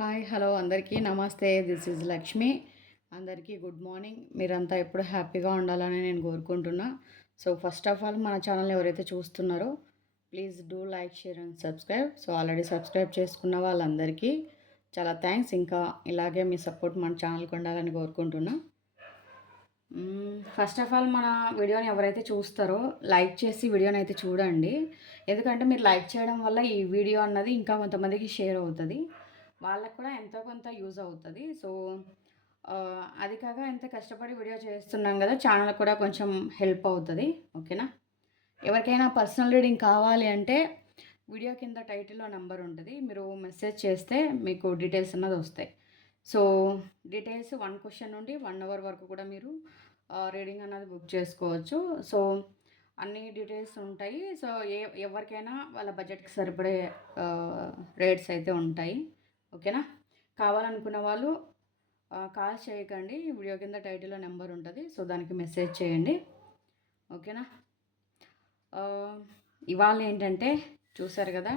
Hi hello అందరికీ నమస్తే. This is Lakshmi. అందరికీ గుడ్ మార్నింగ్. మీరంతా ఎప్పుడు హ్యాపీగా ఉండాలని నేను కోరుకుంటున్నా. సో ఫస్ట్ ఆఫ్ ఆల్ మన ఛానల్ ఎవరైతే చూస్తున్నారో please do like, share and subscribe. So already subscribe చేసుకున్న వాళ్ళందరికీ చాలా థ్యాంక్స్. ఇంకా ఇలాగే మీ సపోర్ట్ మన ఛానల్కి ఉండాలని కోరుకుంటున్నా. ఫస్ట్ ఆఫ్ ఆల్ మన వీడియోని ఎవరైతే చూస్తారో లైక్ చేసి వీడియోని అయితే చూడండి. ఎందుకంటే మీరు లైక్ చేయడం వల్ల ఈ వీడియో అన్నది ఇంకా కొంతమందికి షేర్ అవుతుంది, వాళ్ళకు కూడా ఎంతో కొంత యూజ్ అవుతుంది. సో అది కాక ఎంత కష్టపడి వీడియో చేస్తున్నాం కదా, ఛానల్ కూడా కొంచెం హెల్ప్ అవుతుంది. ఓకేనా? ఎవరికైనా పర్సనల్ రీడింగ్ కావాలి అంటే వీడియో కింద టైటిల్లో నెంబర్ ఉంటుంది, మీరు మెసేజ్ చేస్తే మీకు డీటెయిల్స్ అన్నది వస్తాయి. సో డీటెయిల్స్ 1 క్వశ్చన్ నుండి 1 అవర్ వరకు కూడా మీరు రీడింగ్ అన్నది బుక్ చేసుకోవచ్చు. సో అన్ని డీటెయిల్స్ ఉంటాయి. సో ఎవరికైనా వాళ్ళ బడ్జెట్కి సరిపడే రేట్స్ అయితే ఉంటాయి. ఓకేనా? కావాలనుకున్న వాళ్ళు కాల్ చేయకండి, వీడియో కింద టైటిల్లో నెంబర్ ఉంటుంది, సో దానికి మెసేజ్ చేయండి. ఓకేనా? ఇవాళ ఏంటంటే చూసారు కదా,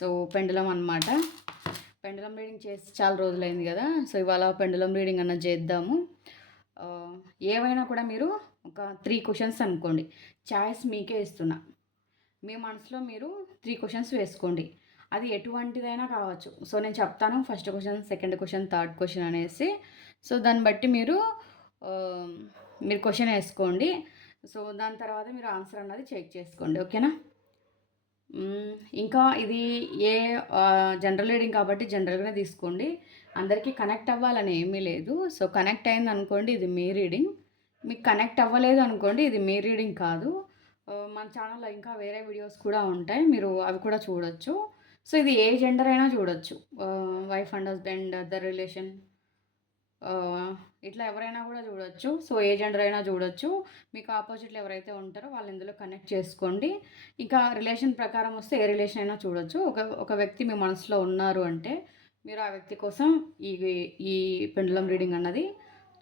సో పెండులం అనమాట. పెండులం రీడింగ్ చేసి చాలా రోజులైంది కదా, సో ఇవాళ పెండులం రీడింగ్ అన్నది చేద్దాము. ఏవైనా కూడా మీరు ఒక 3 క్వశ్చన్స్ అనుకోండి, ఛాయిస్ మీకే ఇస్తున్నా. మీ మనసులో మీరు 3 క్వశ్చన్స్ వేసుకోండి, అది ఎటువంటిదైనా కావచ్చు. సో నేను చెప్తాను, first question, second question, third question అనేసి. సో దాన్ని బట్టి మీరు క్వశ్చన్ వేసుకోండి. సో దాని తర్వాత మీరు ఆన్సర్ అన్నది చెక్ చేసుకోండి. ఓకేనా? ఇంకా ఇది జనరల్ రీడింగ్ కాబట్టి జనరల్గానే తీసుకోండి, అందరికీ కనెక్ట్ అవ్వాలని ఏమీ లేదు. సో కనెక్ట్ అయింది అనుకోండి, ఇది మీ రీడింగ్. మీకు కనెక్ట్ అవ్వలేదు అనుకోండి, ఇది మీ రీడింగ్ కాదు. మన ఛానల్లో ఇంకా వేరే వీడియోస్ కూడా ఉంటాయి, మీరు అవి కూడా చూడొచ్చు. సో ఇది ఏ జెండర్ అయినా చూడొచ్చు, wife and husband, other relation, ఇట్లా ఎవరైనా కూడా చూడొచ్చు. సో ఏ జెండర్ అయినా చూడొచ్చు. మీకు ఆపోజిట్లో ఎవరైతే ఉంటారో వాళ్ళు ఇందులో కనెక్ట్ చేసుకోండి. ఇంకా రిలేషన్ ప్రకారం వస్తే ఏ రిలేషన్ అయినా చూడొచ్చు. ఒక వ్యక్తి మీ మనసులో ఉన్నారు అంటే మీరు ఆ వ్యక్తి కోసం ఈ ఈ పెండులం రీడింగ్ అన్నది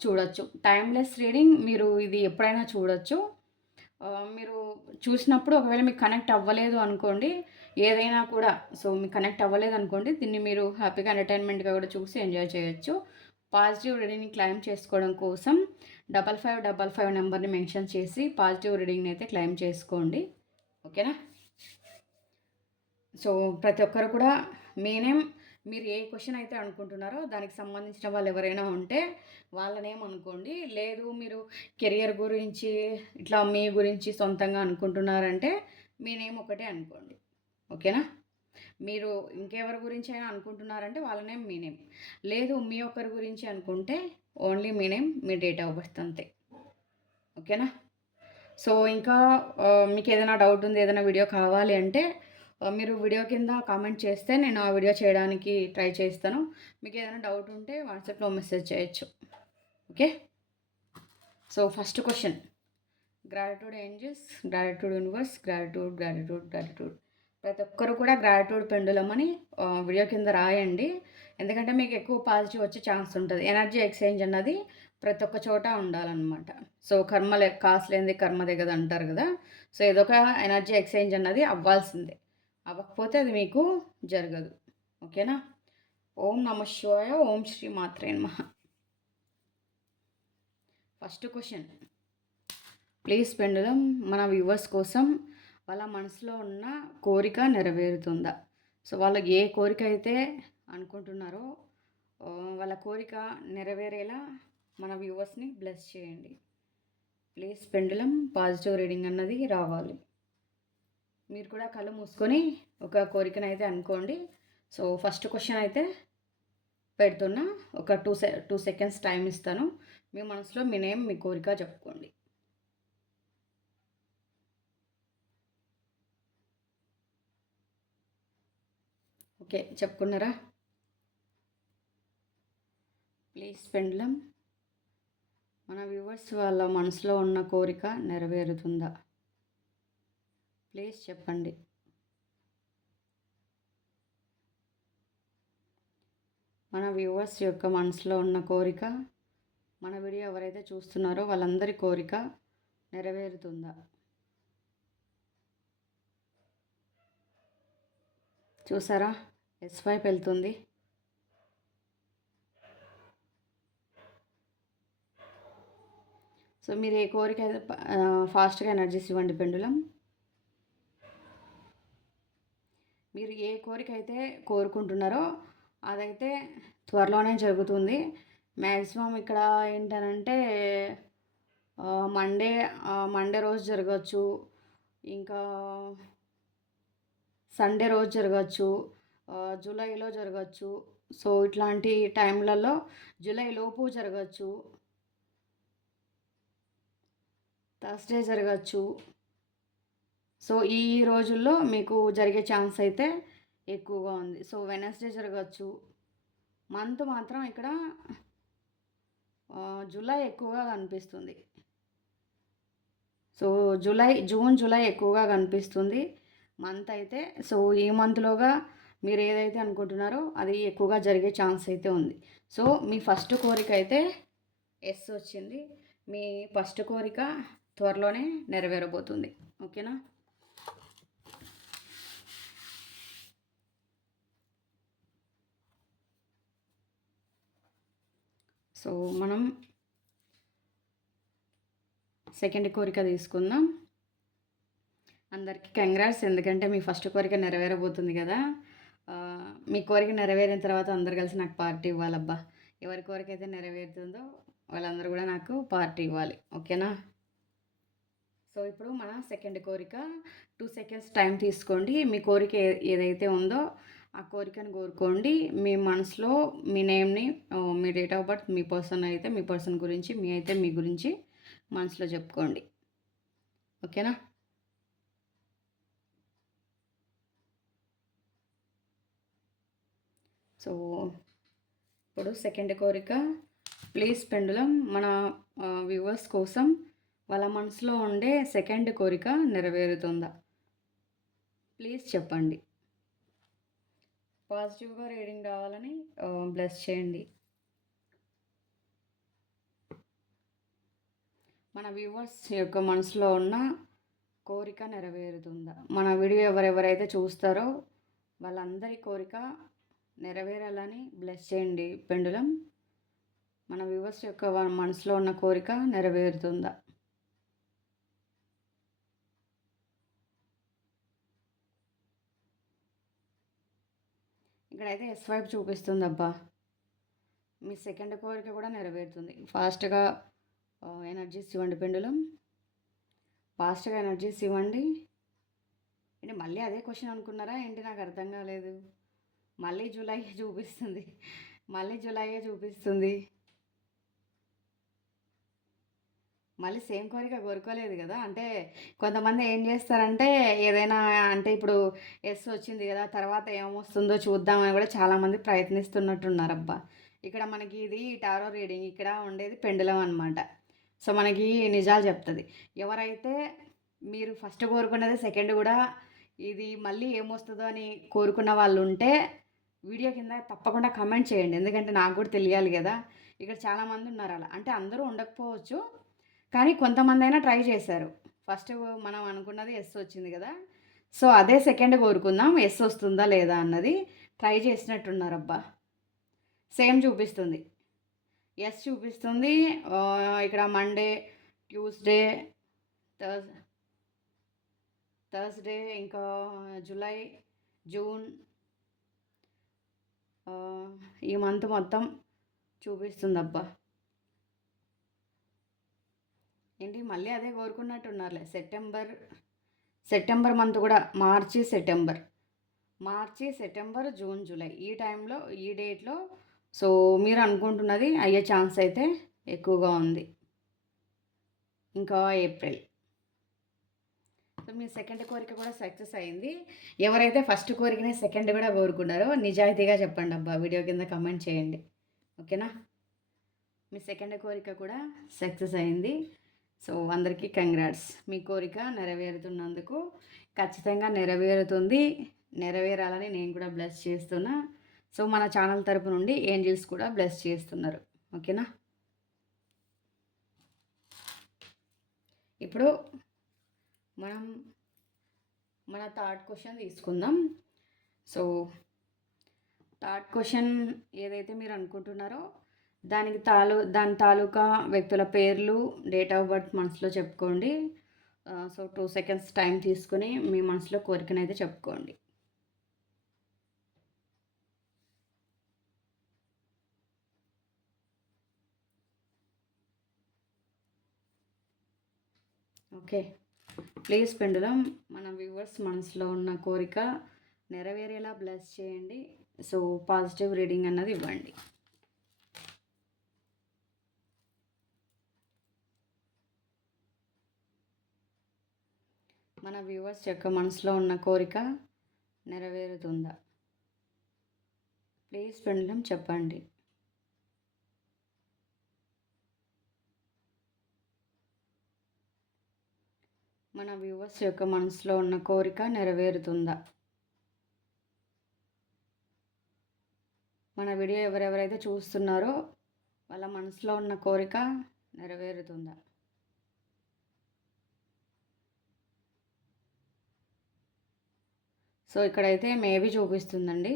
చూడొచ్చు. టైమ్లెస్ రీడింగ్, మీరు ఇది ఎప్పుడైనా చూడొచ్చు. మీరు చూసినప్పుడు ఒకవేళ మీకు కనెక్ట్ అవ్వలేదు అనుకోండి, ఏదైనా కూడా, సో మీకు కనెక్ట్ అవ్వలేదు అనుకోండి, దీన్ని మీరు హ్యాపీగా ఎంటర్టైన్మెంట్గా కూడా చూసి ఎంజాయ్ చేయొచ్చు. పాజిటివ్ రీడింగ్ని క్లెయిమ్ చేసుకోవడం కోసం 5555 నెంబర్ని మెన్షన్ చేసి పాజిటివ్ రీడింగ్ని అయితే క్లెయిమ్ చేసుకోండి. ఓకేనా? సో ప్రతి ఒక్కరు కూడా మీ నేమ్, మీరు ఏ క్వశ్చన్ అయితే అనుకుంటున్నారో దానికి సంబంధించిన వాళ్ళు ఎవరైనా ఉంటే వాళ్ళ నేమ్ అనుకోండి. లేదు మీరు కెరియర్ గురించి ఇట్లా మీ గురించి సొంతంగా అనుకుంటున్నారంటే మీ నేమ్ ఒకటే అనుకోండి. ఓకేనా? మీరు ఇంకెవరి గురించి అయినా అనుకుంటున్నారంటే వాళ్ళ నేమ్, మీ నేమ్. లేదు మీ ఒక్కరి గురించి అనుకుంటే only me name, me date of birth అంతే. ఓకేనా? సో ఇంకా మీకు ఏదైనా డౌట్ ఉంది, ఏదైనా వీడియో కావాలి అంటే మీరు వీడియో కింద కామెంట్ చేస్తే నేను ఆ వీడియో చేయడానికి ట్రై చేస్తాను. మీకు ఏదైనా డౌట్ ఉంటే వాట్సాప్లో మెసేజ్ చేయొచ్చు. Okay? So first question, gratitude angels, gratitude universe, gratitude gratitude gratitude. ప్రతి ఒక్కరు కూడా గ్రాటిట్యూడ్ పెండులం అని వీడియో కింద రాయండి, ఎందుకంటే మీకు ఎక్కువ పాజిటివ్ వచ్చే ఛాన్స్ ఉంటుంది. ఎనర్జీ ఎక్స్చేంజ్ అన్నది ప్రతి ఒక్క చోట ఉండాలన్నమాట. సో కాసులేంది కర్మ దిగదు అంటారు కదా, సో ఏదో ఒక ఎనర్జీ ఎక్స్చేంజ్ అన్నది అవ్వాల్సిందే, అవ్వకపోతే అది మీకు జరగదు. ఓకేనా? ఓం నమ శివాయ, ఓం శ్రీ మాత్రే నమః. ఫస్ట్ క్వశ్చన్, ప్లీజ్ పెండులం మన వ్యూవర్స్ కోసం వాళ్ళ మనసులో ఉన్న కోరిక నెరవేరుతుందా? సో వాళ్ళు ఏ కోరిక అయితే అనుకుంటున్నారో వాళ్ళ కోరిక నెరవేరేలా మన వ్యూవర్స్ని బ్లెస్ చేయండి. ప్లీజ్ పెండులం పాజిటివ్ రీడింగ్ అన్నది రావాలి. మీరు కూడా కళ్ళు మూసుకొని ఒక కోరికను అయితే అనుకోండి. సో ఫస్ట్ క్వశ్చన్ అయితే పెడుతున్నా, ఒక 2 సెకండ్స్ టైం ఇస్తాను. మీ మనసులో మీ నేమ్, మీ కోరిక చెప్పుకోండి. ఓకే, చెప్పుకున్నారా? ప్లీజ్ పెండులం మన వ్యూవర్స్ వాళ్ళ మనసులో ఉన్న కోరిక నెరవేరుతుందా? ప్లీజ్ చెప్పండి. మన వ్యూవర్స్ యొక్క మనసులో ఉన్న కోరిక, మన వీడియో ఎవరైతే చూస్తున్నారో వాళ్ళందరి కోరిక నెరవేరుతుందా? చూసారా? ఎస్ వైపు వెళ్తుంది. సో మీరు ఏ కోరిక అయితే ఫాస్ట్గా ఎనర్జీస్ ఇవ్వండి పెండులం. మీరు ఏ కోరిక అయితే కోరుకుంటున్నారో అదైతే త్వరలోనే జరుగుతుంది. మ్యాక్సిమం ఇక్కడ ఏంటనంటే మండే మండే రోజు జరగచ్చు, ఇంకా సండే రోజు జరగచ్చు, జూలైలో జరగచ్చు. సో ఇట్లాంటి టైంలలో జూలై లోపు జరగచ్చు, థర్స్డే జరగచ్చు. సో ఈ రోజుల్లో మీకు జరిగే ఛాన్స్ అయితే ఎక్కువగా ఉంది. సో వెనస్డే జరగచ్చు. మంత్ మాత్రం ఇక్కడ జూలై ఎక్కువగా కనిపిస్తుంది. సో జూన్ జూలై ఎక్కువగా కనిపిస్తుంది మంత్ అయితే. సో ఈ మంత్లోగా మీరు ఏదైతే అనుకుంటున్నారో అది ఎక్కువగా జరిగే ఛాన్స్ అయితే ఉంది. సో మీ ఫస్ట్ కోరిక అయితే ఎస్ వచ్చింది. మీ ఫస్ట్ కోరిక త్వరలోనే నెరవేరబోతుంది. ఓకేనా? సో మనం సెకండ్ కోరిక తీసుకుందాం. అందరికీ కంగ్రాట్స్, ఎందుకంటే మీ ఫస్ట్ కోరిక నెరవేరబోతుంది కదా. మీ కోరిక నెరవేరిన తర్వాత అందరు కలిసి నాకు పార్టీ ఇవ్వాలబ్బా. ఎవరి కోరిక అయితే నెరవేరుతుందో వాళ్ళందరూ కూడా నాకు పార్టీ ఇవ్వాలి. ఓకేనా? సో ఇప్పుడు మన సెకండ్ కోరిక 2 సెకండ్స్ టైం తీసుకోండి. మీ కోరిక ఏదైతే ఉందో ఆ కోరికను కోరుకోండి. మీ మనసులో మీ నేమ్ని, మీ డేట్ ఆఫ్ బర్త్, మీ పర్సన్ అయితే మీ పర్సన్ గురించి, మీ అయితే మీ గురించి మనసులో చెప్పుకోండి. ఓకేనా? సో ఇప్పుడు సెకండ్ కోరిక, ప్లీజ్ పెండులం మన వ్యూవర్స్ కోసం వాళ్ళ మనసులో ఉండే సెకండ్ కోరిక నెరవేరుతుందా? ప్లీజ్ చెప్పండి. పాజిటివ్గా రీడింగ్ రావాలని బ్లెస్ చేయండి. మన వ్యూవర్స్ యొక్క మనసులో ఉన్న కోరిక నెరవేరుతుందా? మన వీడియో ఎవరెవరైతే చూస్తారో వాళ్ళందరి కోరిక నెరవేరాలని బ్లెస్ చేయండి పెండులం. మన వ్యూవర్స్ యొక్క మనసులో ఉన్న కోరిక నెరవేరుతుందా? ఇక్కడైతే ఎస్ వైపు చూపిస్తుంది అబ్బా. మీ సెకండ్ కోరిక కూడా నెరవేరుతుంది. ఫాస్ట్గా ఎనర్జీస్ ఇవ్వండి పెండులం. ఫాస్ట్గా ఎనర్జీస్ ఇవ్వండి. అంటే మళ్ళీ అదే క్వశ్చన్ అనుకున్నారా ఏంటి? నాకు అర్థం కాలేదు. మళ్ళీ జూలై చూపిస్తుంది, మళ్ళీ జూలైయే చూపిస్తుంది. మళ్ళీ సేమ్ కోరిక కోరుకోలేదు కదా. అంటే కొంతమంది ఏం చేస్తారంటే ఏదైనా అంటే ఇప్పుడు ఎస్ వచ్చింది కదా, తర్వాత ఏమొస్తుందో చూద్దామని కూడా చాలామంది ప్రయత్నిస్తున్నట్టున్నారబ్బా. ఇక్కడ మనకి ఇది టారో రీడింగ్, ఇక్కడ ఉండేది పెండులం అనమాట. సో మనకి నిజాలు చెప్తుంది. ఎవరైతే మీరు ఫస్ట్ కోరుకున్నది సెకండ్ కూడా ఇది మళ్ళీ ఏమొస్తుందో అని కోరుకున్న వాళ్ళు ఉంటే వీడియో కింద తప్పకుండా కమెంట్ చేయండి, ఎందుకంటే నాకు కూడా తెలియాలి కదా. ఇక్కడ చాలామంది ఉన్నారు అలా, అంటే అందరూ ఉండకపోవచ్చు కానీ కొంతమంది అయినా ట్రై చేశారు. ఫస్ట్ మనం అనుకున్నది ఎస్ వచ్చింది కదా, సో అదే సెకండ్ కోరుకుందాం ఎస్ వస్తుందా లేదా అన్నది ట్రై చేసినట్టున్నారబ్బా. సేమ్ చూపిస్తుంది, ఎస్ చూపిస్తుంది. ఇక్కడ మండే, ట్యూస్డే, థర్స్డే, ఇంకా జూలై, జూన్, ఈ మంత్ మొత్తం చూపిస్తుందబ్బా. ఏంటి మళ్ళీ అదే కోరుకున్నట్టున్నారులే. సెప్టెంబర్ మంత్ కూడా, మార్చి సెప్టెంబర్, జూన్, జూలై ఈ టైంలో, ఈ డేట్లో సో మీరు అనుకుంటున్నది అయ్యే ఛాన్స్ అయితే ఎక్కువగా ఉంది. ఇంకా ఏప్రిల్. సో మీ సెకండ్ కోరిక కూడా సక్సెస్ అయింది. ఎవరైతే ఫస్ట్ కోరికనే సెకండ్ కూడా కోరుకున్నారో నిజాయితీగా చెప్పండి అబ్బా, వీడియో కింద కమెంట్ చేయండి. ఓకేనా? మీ సెకండ్ కోరిక కూడా సక్సెస్ అయింది. సో అందరికీ కంగ్రాట్స్. మీ కోరిక నెరవేరుతున్నందుకు ఖచ్చితంగా నెరవేరుతుంది. నెరవేరాలని నేను కూడా బ్లెస్ చేస్తున్నా. సో మన ఛానల్ తరపు నుండి ఏంజిల్స్ కూడా బ్లెస్ చేస్తున్నారు. ఓకేనా? ఇప్పుడు మనం మన థర్డ్ క్వశ్చన్ తీసుకుందాం. సో థర్డ్ క్వశ్చన్ ఏదైతే మీరు అనుకుంటున్నారో దాని తాలూకా వ్యక్తుల పేర్లు, డేట్ ఆఫ్ బర్త్ మనసులో చెప్పుకోండి. సో 2 సెకండ్స్ టైం తీసుకొని మీ మనసులో కోరికనైతే చెప్పుకోండి. ఓకే. ప్లీజ్ పెండులం మన వ్యూవర్స్ మనసులో ఉన్న కోరిక నెరవేరేలా బ్లెస్ చేయండి. సో పాజిటివ్ రీడింగ్ అన్నది ఇవ్వండి. మన వ్యూవర్స్ యొక్క మనసులో ఉన్న కోరిక నెరవేరుతుందా? ప్లీజ్ పెండులం చెప్పండి. మన వ్యూవర్స్ యొక్క మనసులో ఉన్న కోరిక నెరవేరుతుందా? మన వీడియో ఎవరెవరైతే చూస్తున్నారో వాళ్ళ మనసులో ఉన్న కోరిక నెరవేరుతుందా? సో ఇక్కడైతే మేబీ చూపిస్తుందండి.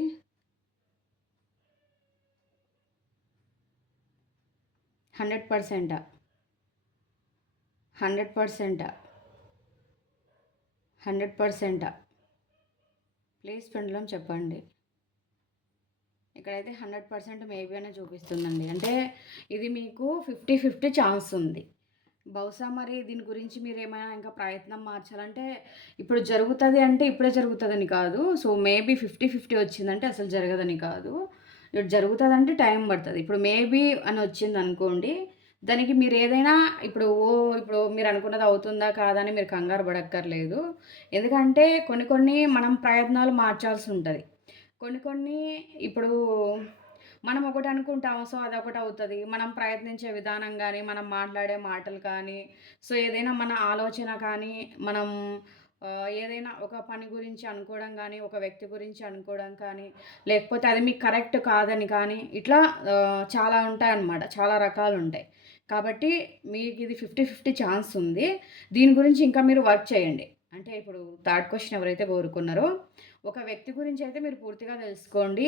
100%. 100%. 100%. ప్లీజ్ పెండులం చెప్పండి. ఇక్కడైతే 100% మేబీ అనే చూపిస్తుందండి. అంటే ఇది మీకు 50-50 ఛాన్స్ ఉంది. బహుశా మరి దీని గురించి మీరు ఏమైనా ఇంకా ప్రయత్నం మార్చాలంటే ఇప్పుడు జరుగుతుంది అంటే ఇప్పుడే జరుగుతుందని కాదు. సో మేబీ 50-50 వచ్చిందంటే అసలు జరగదని కాదు. ఇప్పుడు జరుగుతుందంటే టైం పడుతుంది. ఇప్పుడు మేబీ అని వచ్చింది అనుకోండి, దానికి మీరు ఏదైనా ఇప్పుడు మీరు అనుకున్నది అవుతుందా కాదా అని మీరు కంగారు పడక్కర్లేదు. ఎందుకంటే కొన్ని మనం ప్రయత్నాలు మార్చాల్సి ఉంటుంది. కొన్ని ఇప్పుడు మనం ఒకటి అనుకుంటాము. సో అదొకటి అవుతుంది. మనం ప్రయత్నించే విధానం కానీ, మనం మాట్లాడే మాటలు కానీ, సో ఏదైనా మన ఆలోచన కానీ, మనం ఏదైనా ఒక పని గురించి అనుకోవడం కానీ, ఒక వ్యక్తి గురించి అనుకోవడం కానీ, లేకపోతే అది మీకు కరెక్ట్ కాదని కానీ, ఇట్లా చాలా ఉంటాయన్నమాట. చాలా రకాలు ఉంటాయి. కాబట్టి మీకు ఇది 50-50 ఛాన్స్ ఉంది. దీని గురించి ఇంకా మీరు వర్క్ చేయండి. అంటే ఇప్పుడు థర్డ్ క్వశ్చన్ ఎవరైతే కోరుకున్నారో ఒక వ్యక్తి గురించి అయితే మీరు పూర్తిగా తెలుసుకోండి.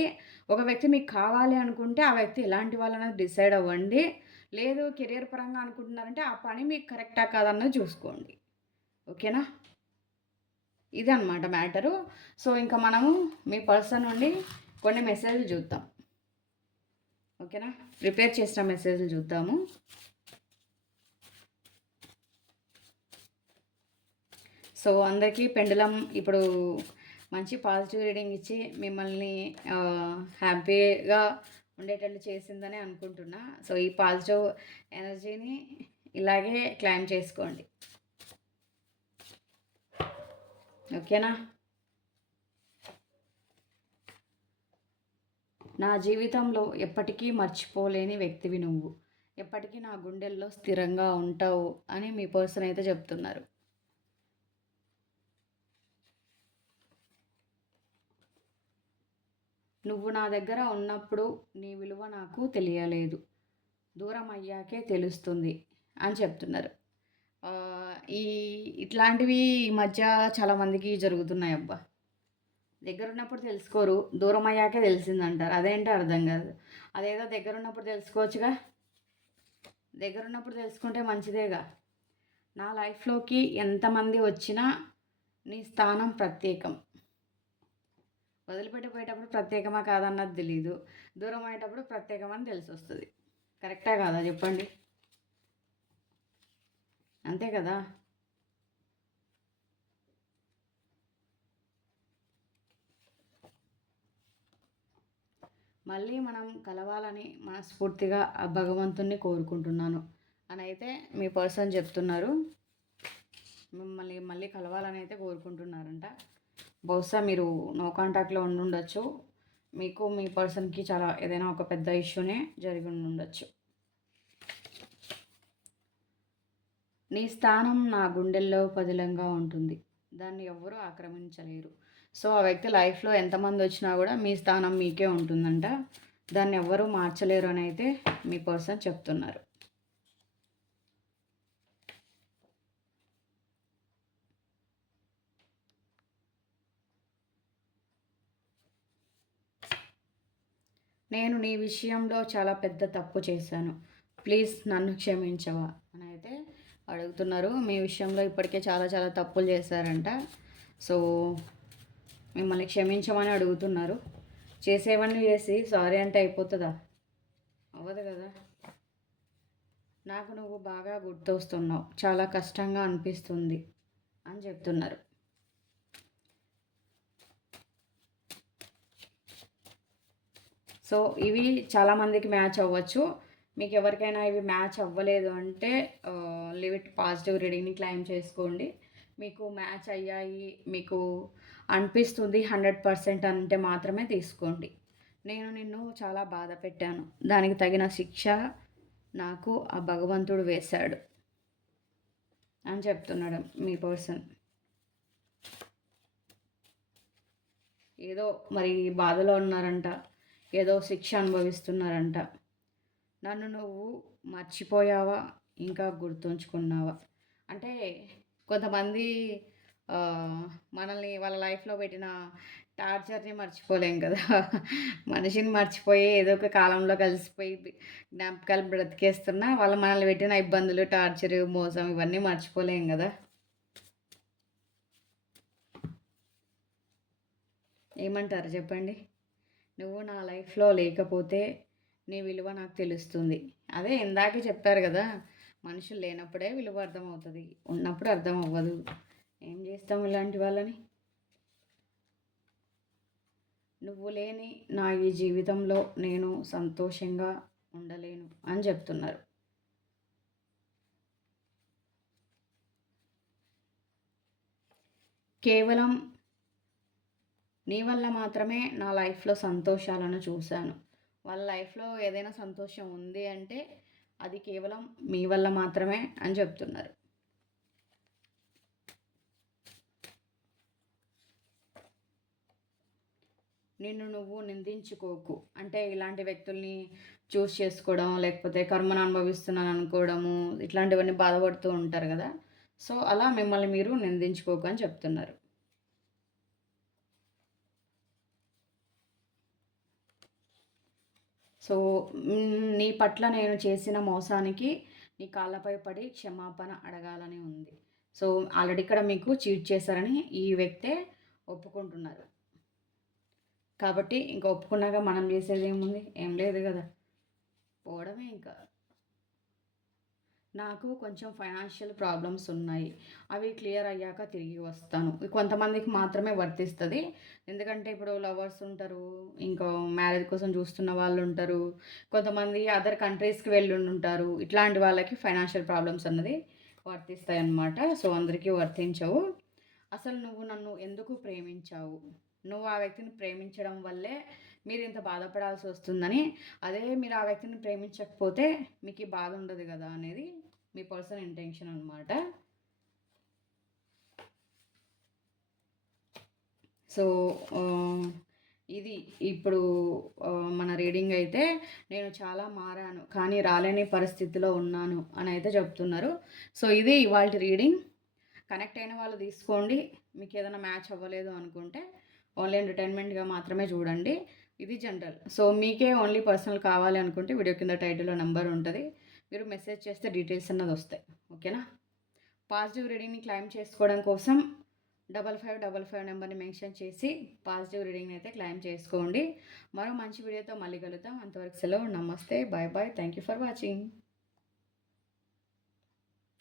ఒక వ్యక్తి మీకు కావాలి అనుకుంటే ఆ వ్యక్తి ఎలాంటి వాళ్ళనేది డిసైడ్ అవ్వండి. లేదు కెరియర్ పరంగా అనుకుంటున్నారంటే ఆ పని మీకు కరెక్టా కాదన్నది చూసుకోండి. ఓకేనా? ఇదన్నమాట మ్యాటరు. సో ఇంకా మనము మీ పర్సన్ నుండి కొన్ని మెసేజ్లు చూద్దాం. ఓకేనా? ప్రిపేర్ చేసిన మెసేజ్లు చూద్దాము. సో అందరికీ పెండులం ఇప్పుడు మంచి పాజిటివ్ రీడింగ్ ఇచ్చి మిమ్మల్ని హ్యాపీగా ఉండేటట్టు చేసిందని అనుకుంటున్నా. సో ఈ పాజిటివ్ ఎనర్జీని ఇలాగే క్లైమ్ చేసుకోండి. ఓకేనా? నా జీవితంలో ఎప్పటికీ మర్చిపోలేని వ్యక్తివి నువ్వు, ఎప్పటికీ నా గుండెల్లో స్థిరంగా ఉంటావు అని మీ పర్సన్ అయితే చెప్తున్నారు. నువ్వు నా దగ్గర ఉన్నప్పుడు నీ విలువ నాకు తెలియలేదు, దూరం అయ్యాకే తెలుస్తుంది అని చెప్తున్నారు. ఇట్లాంటివి ఈ మధ్య చాలామందికి జరుగుతున్నాయి అబ్బా. దగ్గర ఉన్నప్పుడు తెలుసుకోరు, దూరం అయ్యాకే తెలిసిందంటారు. అదేంటో అర్థం కాదు. అదేదో దగ్గర ఉన్నప్పుడు తెలుసుకోవచ్చుగా. దగ్గర ఉన్నప్పుడు తెలుసుకుంటే మంచిదేగా. నా లైఫ్లోకి ఎంతమంది వచ్చినా నీ స్థానం ప్రత్యేకం. వదిలిపెట్టిపోయేటప్పుడు ప్రత్యేకమా కాదన్నది తెలీదు, దూరం అయ్యేటప్పుడు ప్రత్యేకమని తెలిసి వస్తుంది. కరెక్టా కాదా చెప్పండి? అంతే కదా. మళ్ళీ మనం కలవాలని మనస్ఫూర్తిగా ఆ భగవంతుణ్ణి కోరుకుంటున్నాను అని అయితే మీ పర్సన్ చెప్తున్నారు. మిమ్మల్ని మళ్ళీ కలవాలని అయితే కోరుకుంటున్నారంట. బహుశా మీరు నో కాంటాక్ట్లో ఉండుండొచ్చు. మీకు మీ పర్సన్కి చాలా ఏదైనా ఒక పెద్ద ఇష్యూనే జరిగి ఉండొచ్చు. నీ స్థానం నా గుండెల్లో పదిలంగా ఉంటుంది, దాన్ని ఎవ్వరూ ఆక్రమించలేరు. సో ఆ వ్యక్తి లైఫ్లో ఎంతమంది వచ్చినా కూడా మీ స్థానం మీకే ఉంటుందంట. దాన్ని ఎవ్వరూ మార్చలేరు అని అయితే మీ పర్సన్ చెప్తున్నారు. నేను నీ విషయంలో చాలా పెద్ద తప్పు చేశాను. ప్లీజ్ నన్ను క్షమించవా అని అయితే అడుగుతున్నారు. మీ విషయంలో ఇప్పటికే చాలా చాలా తప్పులు చేశారంట. సో మిమ్మల్ని క్షమించమని అడుగుతున్నారు. చేసేవన్నీ చేసి సారీ అంటే అయిపోతుందా? అవ్వదు కదా. నాకు నువ్వు బాగా గుర్తొస్తున్నావు, చాలా కష్టంగా అనిపిస్తుంది అని చెప్తున్నారు. సో ఇవి చాలామందికి మ్యాచ్ అవ్వచ్చు. మీకు ఎవరికైనా ఇవి మ్యాచ్ అవ్వలేదు అంటే లివ్ ఇట్ పాజిటివ్ రీడింగ్ని క్లైమ్ చేసుకోండి. మీకు మ్యాచ్ అయ్యాయి, మీకు అనిపిస్తుంది 100% అంటే మాత్రమే తీసుకోండి. నేను నిన్ను చాలా బాధ పెట్టాను, దానికి తగిన శిక్ష నాకు ఆ భగవంతుడు వేశాడు అని చెప్తున్నాడు మీ పర్సన్. ఏదో మరి బాధలో ఉన్నారంట, ఏదో శిక్ష అనుభవిస్తున్నారంట. నన్ను నువ్వు మర్చిపోయావా, ఇంకా గుర్తుంచుకున్నావా? అంటే కొంతమంది మనల్ని వాళ్ళ లైఫ్లో పెట్టిన టార్చర్ని మర్చిపోలేం కదా. మనిషిని మర్చిపోయి ఏదో ఒక కాలంలో కలిసిపోయి జ్ఞాపకాలు బ్రతికేస్తున్నా వాళ్ళు మనల్ని పెట్టిన ఇబ్బందులు, టార్చర్, మోసం ఇవన్నీ మర్చిపోలేం కదా. ఏమంటారు చెప్పండి? నువ్వు నా లైఫ్లో లేకపోతే నీ విలువ నాకు తెలుస్తుంది. అదే ఇందాకే చెప్పారు కదా, మనుషులు లేనప్పుడే విలువ అర్థమవుతుంది, ఉన్నప్పుడు అర్థం అవ్వదు. ఏం చేస్తాం ఇలాంటి వాళ్ళని? నువ్వు లేని నా ఈ జీవితంలో నేను సంతోషంగా ఉండలేను అని చెప్తున్నారు. కేవలం నీ వల్ల మాత్రమే నా లైఫ్లో సంతోషాలను చూశాను. వాళ్ళ లైఫ్లో ఏదైనా సంతోషం ఉంది అంటే అది కేవలం మీ వల్ల మాత్రమే అని చెప్తున్నారు. నిన్ను నువ్వు నిందించుకోకు. అంటే ఇలాంటి వ్యక్తుల్ని చూస్ చేసుకోవడం, లేకపోతే కర్మను అనుభవిస్తున్నాను అనుకోవడము, ఇట్లాంటివన్నీ బాధపడుతూ ఉంటారు కదా. సో అలా మిమ్మల్ని మీరు నిందించుకోకు అని చెప్తున్నారు. సో నీ పట్ల నేను చేసిన మోసానికి నీ కాళ్ళపై పడి క్షమాపణ అడగాలని ఉంది. సో ఆల్రెడీ ఇక్కడ మీకు చీట్ చేశారని ఈ వ్యక్తే ఒప్పుకుంటున్నారు. కాబట్టి ఇంకా ఒప్పుకున్నాక మనం చేసేది ఏముంది? ఏం లేదు కదా, పోవడమే ఇంకా. నాకు కొంచెం ఫైనాన్షియల్ ప్రాబ్లమ్స్ ఉన్నాయి, అవి క్లియర్ అయ్యాక తిరిగి వస్తాను. కొంతమందికి మాత్రమే వర్తిస్తుంది. ఎందుకంటే ఇప్పుడు లవర్స్ ఉంటారు, ఇంకా మ్యారేజ్ కోసం చూస్తున్న వాళ్ళు ఉంటారు, కొంతమంది అదర్ కంట్రీస్కి వెళ్ళి ఉంటారు. ఇట్లాంటి వాళ్ళకి ఫైనాన్షియల్ ప్రాబ్లమ్స్ అన్నది వర్తిస్తాయి అన్నమాట. సో అందరికీ వర్తించవు. అసలు నువ్వు నన్ను ఎందుకు ప్రేమించావు? నువ్వు ఆ వ్యక్తిని ప్రేమించడం వల్లే మీరు ఇంత బాధపడాల్సి వస్తుందని, అదే మీరు ఆ వ్యక్తిని ప్రేమించకపోతే మీకు ఈ బాధ ఉండదు కదా అనేది మీ పర్సన్ ఇంటెన్షన్ అనమాట. సో ఇది ఇప్పుడు మన రీడింగ్ అయితే నేను చాలా మారాను కానీ రాలేని పరిస్థితిలో ఉన్నాను అని అయితే చెప్తున్నారు. సో ఇది ఇవాళ రీడింగ్. కనెక్ట్ అయిన వాళ్ళు తీసుకోండి. మీకు ఏదైనా మ్యాచ్ అవ్వలేదు అనుకుంటే ఓన్లీ ఎంటర్టైన్మెంట్గా మాత్రమే చూడండి. ఇది జనరల్. సో మీకే ఓన్లీ పర్సనల్ కావాలి అనుకుంటే వీడియో కింద టైటిల్లో నెంబర్ ఉంటుంది, మీరు మెసేజ్ చేస్తే డీటెయిల్స్ అన్నది వస్తాయి. ఓకేనా? పాజిటివ్ రీడింగ్ని క్లైమ్ చేసుకోవడం కోసం 5555 నెంబర్ని మెన్షన్ చేసి పాజిటివ్ రీడింగ్ని అయితే క్లైమ్ చేసుకోండి. మరో మంచి వీడియోతో మళ్ళీ కలుద్దాం. అంతవరకు సెలవు. నమస్తే, bye bye. Thank you for watching.